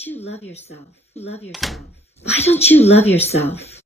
don't you love yourself? Love yourself. Why don't you love yourself?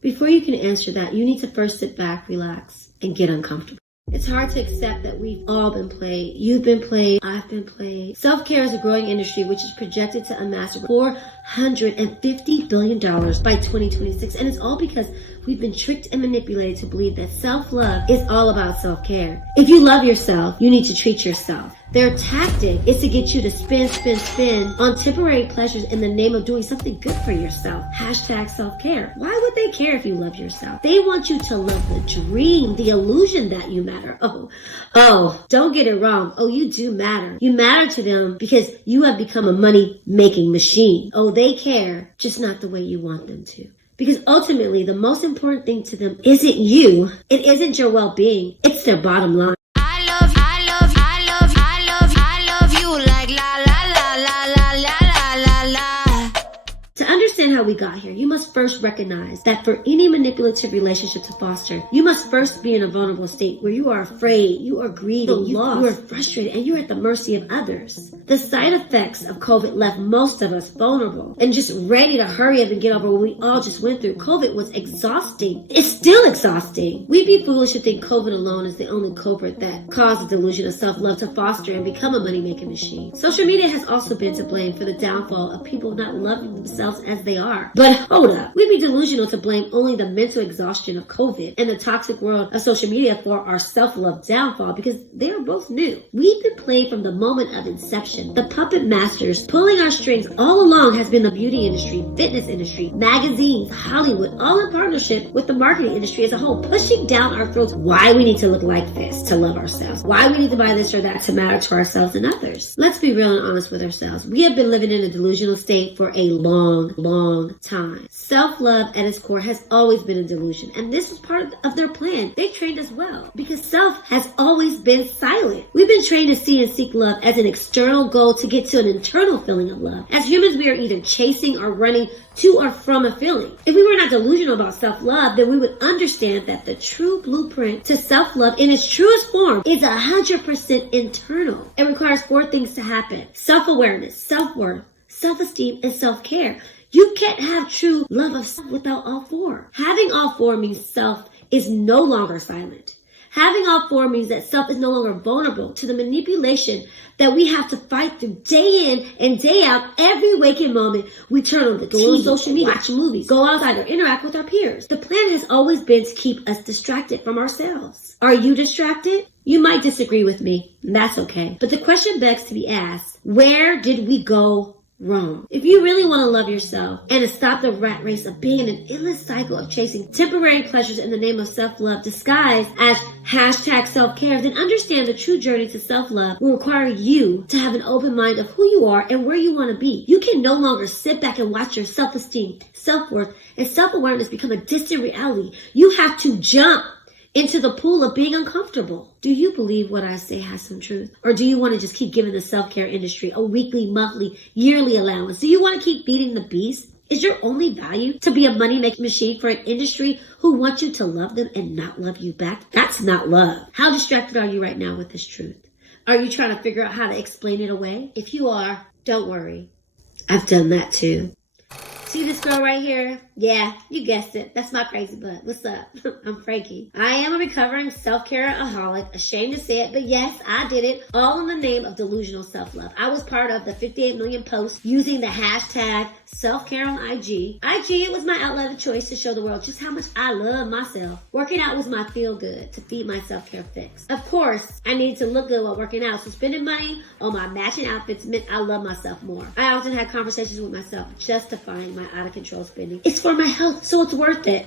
Before you can answer that, you need to first sit back, relax, and get uncomfortable. It's hard to accept that we've all been played. You've been played. I've been played. Self-care is a growing industry which is projected to amass $450 billion by 2026. And it's all because we've been tricked and manipulated to believe that self-love is all about self-care. If you love yourself, you need to treat yourself. Their tactic is to get you to spend on temporary pleasures in the name of doing something good for yourself. Hashtag self-care. Why would they care if you love yourself? They want you to love the dream, the illusion that you matter. Oh, don't get it wrong. Oh, you do matter. You matter to them because you have become a money-making machine. Oh, they care, just not the way you want them to. Because ultimately, the most important thing to them isn't you. It isn't your well-being. It's their bottom line. To understand how we got here, you must first recognize that for any manipulative relationship to foster, you must first be in a vulnerable state where you are afraid, you are grieving, you are frustrated, and you're at the mercy of others. The side effects of COVID left most of us vulnerable and just ready to hurry up and get over what we all just went through. COVID was exhausting. It's still exhausting. We'd be foolish to think COVID alone is the only culprit that caused the delusion of self-love to foster and become a money-making machine. Social media has also been to blame for the downfall of people not loving themselves as they are. But hold up, we'd be delusional to blame only the mental exhaustion of COVID and the toxic world of social media for our self-love downfall, because they are both new. We've been played from the moment of inception. The puppet masters pulling our strings all along has been the beauty industry, fitness industry, magazines, Hollywood, all in partnership with the marketing industry as a whole, pushing down our throats why we need to look like this to love ourselves, why we need to buy this or that to matter to ourselves and others. Let's be real and honest with ourselves. We have been living in a delusional state for a long time. Self-love at its core has always been a delusion, and this was part of their plan. They trained us well because self has always been silent. We've been trained to see and seek love as an external goal to get to an internal feeling of love. As humans, we are either chasing or running to or from a feeling. If we were not delusional about self-love, then we would understand that the true blueprint to self-love in its truest form is 100% internal. It requires 4 things to happen: self-awareness, self-worth, self-esteem, and self-care. You can't have true love of self without all 4. Having all 4 means self is no longer silent. Having all 4 means that self is no longer vulnerable to the manipulation that we have to fight through day in and day out. Every waking moment, we turn on the TV, social media, watch movies, go outside, or interact with our peers. The plan has always been to keep us distracted from ourselves. Are you distracted? You might disagree with me, and that's okay. But the question begs to be asked, where did we go wrong? If you really want to love yourself and to stop the rat race of being in an endless cycle of chasing temporary pleasures in the name of self-love disguised as hashtag self-care, then understand the true journey to self-love will require you to have an open mind of who you are and where you want to be. You can no longer sit back and watch your self-esteem, self-worth, and self-awareness become a distant reality. You have to jump into the pool of being uncomfortable. Do you believe what I say has some truth? Or do you want to just keep giving the self-care industry a weekly, monthly, yearly allowance? Do you want to keep feeding the beast? Is your only value to be a money-making machine for an industry who wants you to love them and not love you back? That's not love. How distracted are you right now with this truth? Are you trying to figure out how to explain it away? If you are, don't worry. I've done that too. See this girl right here? Yeah, you guessed it. That's my crazy butt. What's up? I'm Frankie. I am a recovering self-care-aholic. Ashamed to say it, but yes, I did it. All in the name of delusional self-love. I was part of the 58 million posts using the hashtag self-care on IG. It was my outlet of choice to show the world just how much I love myself. Working out was my feel-good to feed my self-care fix. Of course, I needed to look good while working out, so spending money on my matching outfits meant I love myself more. I often had conversations with myself justifying my out-of-control spending. It's for my health, so it's worth it.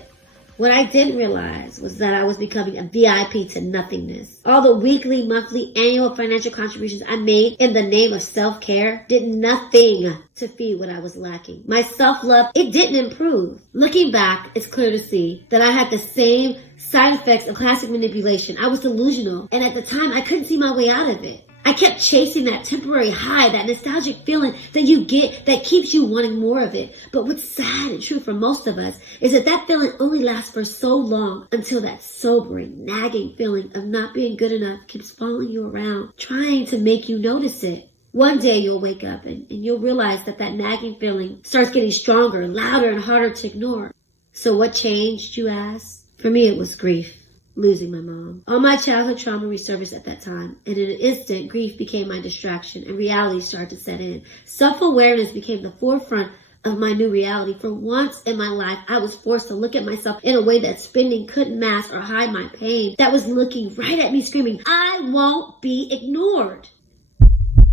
What I didn't realize was that I was becoming a VIP to nothingness. All the weekly, monthly, annual financial contributions I made in the name of self-care did nothing to feed what I was lacking. My self-love, it didn't improve. Looking back, it's clear to see that I had the same side effects of classic manipulation. I was delusional, and at the time, I couldn't see my way out of it. I kept chasing that temporary high, that nostalgic feeling that you get that keeps you wanting more of it. But what's sad and true for most of us is that feeling only lasts for so long until that sobering, nagging feeling of not being good enough keeps following you around, trying to make you notice it. One day you'll wake up and you'll realize that nagging feeling starts getting stronger, louder, and harder to ignore. So what changed, you ask? For me, it was grief. Losing my mom. All my childhood trauma resurfaced at that time, and in an instant, grief became my distraction, and reality started to set in. Self-awareness became the forefront of my new reality. For once in my life, I was forced to look at myself in a way that spending couldn't mask or hide my pain, that was looking right at me screaming, I won't be ignored.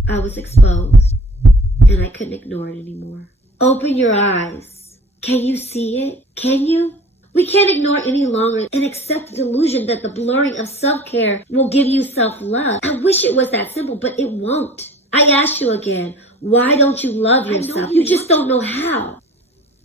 I was exposed, and I couldn't ignore it anymore. Open your eyes. Can you see it? Can you? We can't ignore any longer and accept the delusion that the blurring of self-care will give you self-love. I wish it was that simple, but it won't. I ask you again, why don't you love yourself? You just don't know how.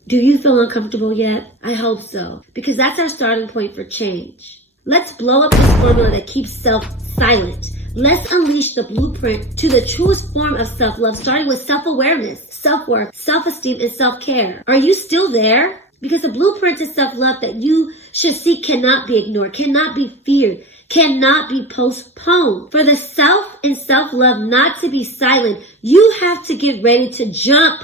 Do you feel uncomfortable yet? I hope so, because that's our starting point for change. Let's blow up this formula that keeps self silent. Let's unleash the blueprint to the truest form of self-love, starting with self-awareness, self-worth, self-esteem, and self-care. Are you still there? Because the blueprint to self-love that you should seek cannot be ignored, cannot be feared, cannot be postponed. For the self and self-love not to be silent, you have to get ready to jump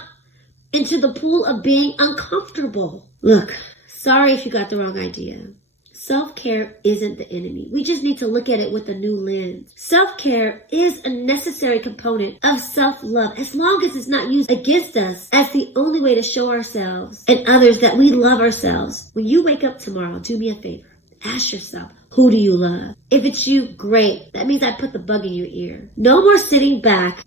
into the pool of being uncomfortable. Look, sorry if you got the wrong idea. Self-care isn't the enemy. We just need to look at it with a new lens. Self-care is a necessary component of self-love as long as it's not used against us as the only way to show ourselves and others that we love ourselves. When you wake up tomorrow, do me a favor. Ask yourself, who do you love? If it's you, great. That means I put the bug in your ear. No more sitting back.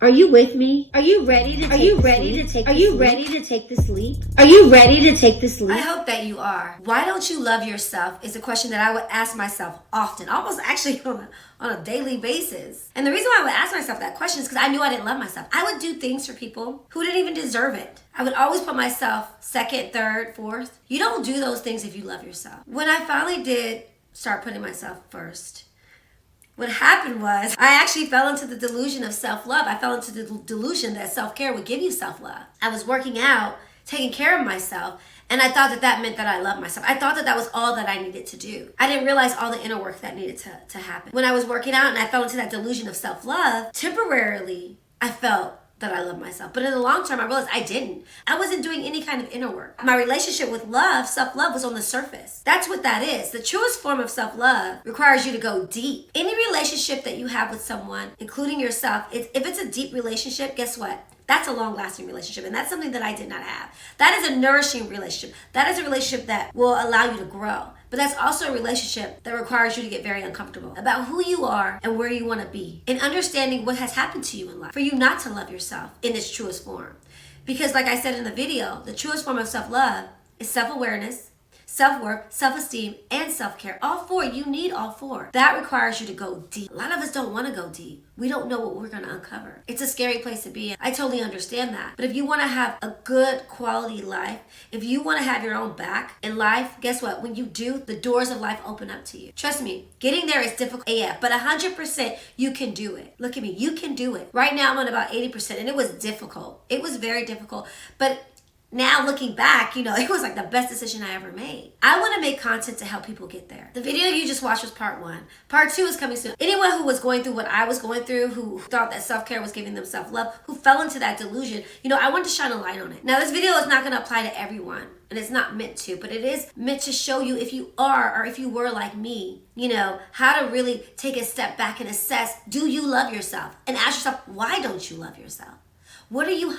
Are you with me? Are you ready to take this leap? Are you ready to take this leap? I hope that you are. Why don't you love yourself is a question that I would ask myself often, almost actually on a daily basis. And the reason why I would ask myself that question is because I knew I didn't love myself. I would do things for people who didn't even deserve it. I would always put myself second, third, fourth. You don't do those things if you love yourself. When I finally did start putting myself first, what happened was I actually fell into the delusion of self-love. I fell into the delusion that self-care would give you self-love. I was working out, taking care of myself, and I thought that meant that I loved myself. I thought that was all that I needed to do. I didn't realize all the inner work that needed to happen. When I was working out and I fell into that delusion of self-love, temporarily I felt that I love myself. But in the long term, I realized I didn't. I wasn't doing any kind of inner work. My relationship with love, self-love, was on the surface. That's what that is. The truest form of self-love requires you to go deep. Any relationship that you have with someone, including yourself, if it's a deep relationship, guess what? That's a long-lasting relationship, and that's something that I did not have. That is a nourishing relationship. That is a relationship that will allow you to grow. But that's also a relationship that requires you to get very uncomfortable about who you are and where you want to be, and understanding what has happened to you in life for you not to love yourself in its truest form. Because like I said in the video, the truest form of self-love is self-awareness, self-worth, self-esteem, and self-care. All four, you need all four. That requires you to go deep. A lot of us don't want to go deep. We don't know what we're going to uncover. It's a scary place to be in. I totally understand that. But if you want to have a good quality life, if you want to have your own back in life, guess what? When you do, the doors of life open up to you. Trust me, getting there is difficult AF, but 100% you can do it. Look at me, you can do it. Right now I'm on about 80%, and it was difficult. It was very difficult, but now looking back, it was like the best decision I ever made. I want to make content to help people get there. The video you just watched was part 1. Part 2 is coming soon. Anyone who was going through what I was going through, who thought that self-care was giving them self-love, who fell into that delusion, I want to shine a light on it. Now this video is not going to apply to everyone, and it's not meant to, but it is meant to show you, if you are or if you were like me, how to really take a step back and assess, do you love yourself? And ask yourself, why don't you love yourself? What are you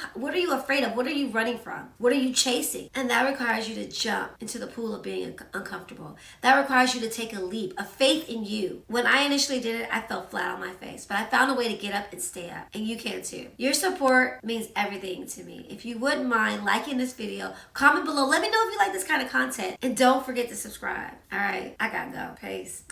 afraid of? What are you running from? What are you chasing? And that requires you to jump into the pool of being uncomfortable. That requires you to take a leap, a faith in you. When I initially did it, I fell flat on my face, but I found a way to get up and stay up, and you can too. Your support means everything to me. If you wouldn't mind liking this video, comment below. Let me know if you like this kind of content, and don't forget to subscribe. All right, I gotta go. Peace.